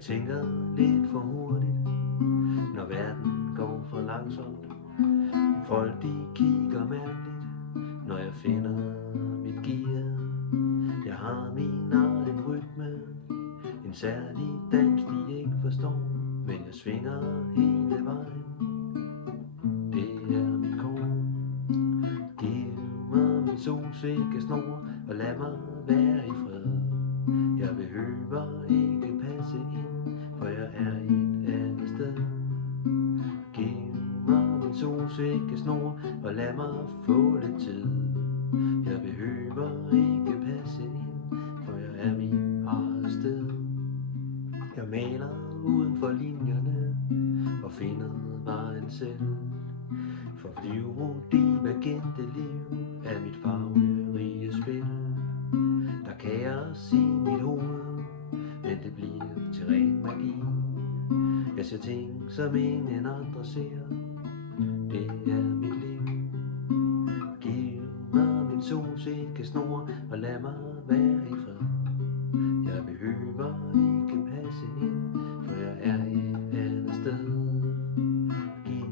Jeg tænker lidt for hurtigt, når verden går for langsomt. Folk de kigger mærkeligt, når jeg finder mit gear. Jeg har min egen rytme, en særlig dans de ikke forstår, men jeg svinger hele vejen. Det er mit kår. Giv mig min solsikkesnor og lad mig være i fred. Jeg behøver ikke passe ind, for jeg er et andet sted. Giv mig min solsikkesnor og lad mig få lidt tid. Jeg behøver ikke passe ind, for jeg er mit eget sted. Jeg maler uden for linjerne og finder vejen selv. For flyver divergente liv er mit farverige spil. Der kaos i mit hoved, men det bliver til ren magi. Jeg ser ting, som ingen andre ser. Det er mit liv. Giv mig min solsikkesnor og lad mig være i fred. Jeg behøver ikke passe ind, for jeg er et andet sted. Giv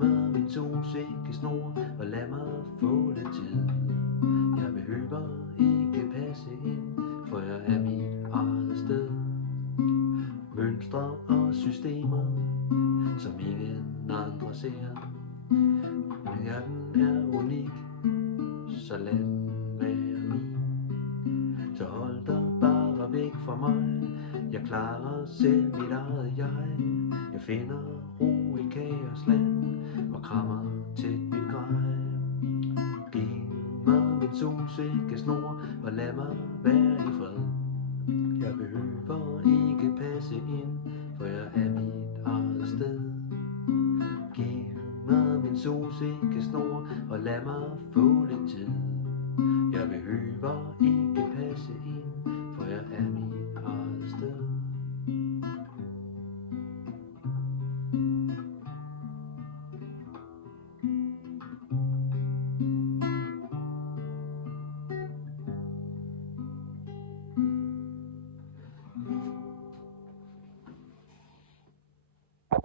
mig min solsikkesnor og lad mig få lidt tid. Jeg behøver ikke passe ind, for jeg er mit eget sted. Mønstre og systemer, som ingen andre ser. Verden er unik, så lad den være min. Så hold dig bare væk fra mig, jeg klarer selv mit eget jeg. Jeg finder ro i kaosland og krammer tæt mit grej. Giv mig min solsikkesnor og lad mig være i fred. Jeg behøver ikke passe ind, for jeg er mit eget sted. Giv mig min solsikkesnor og lad mig få lidt tid. Jeg behøver ikke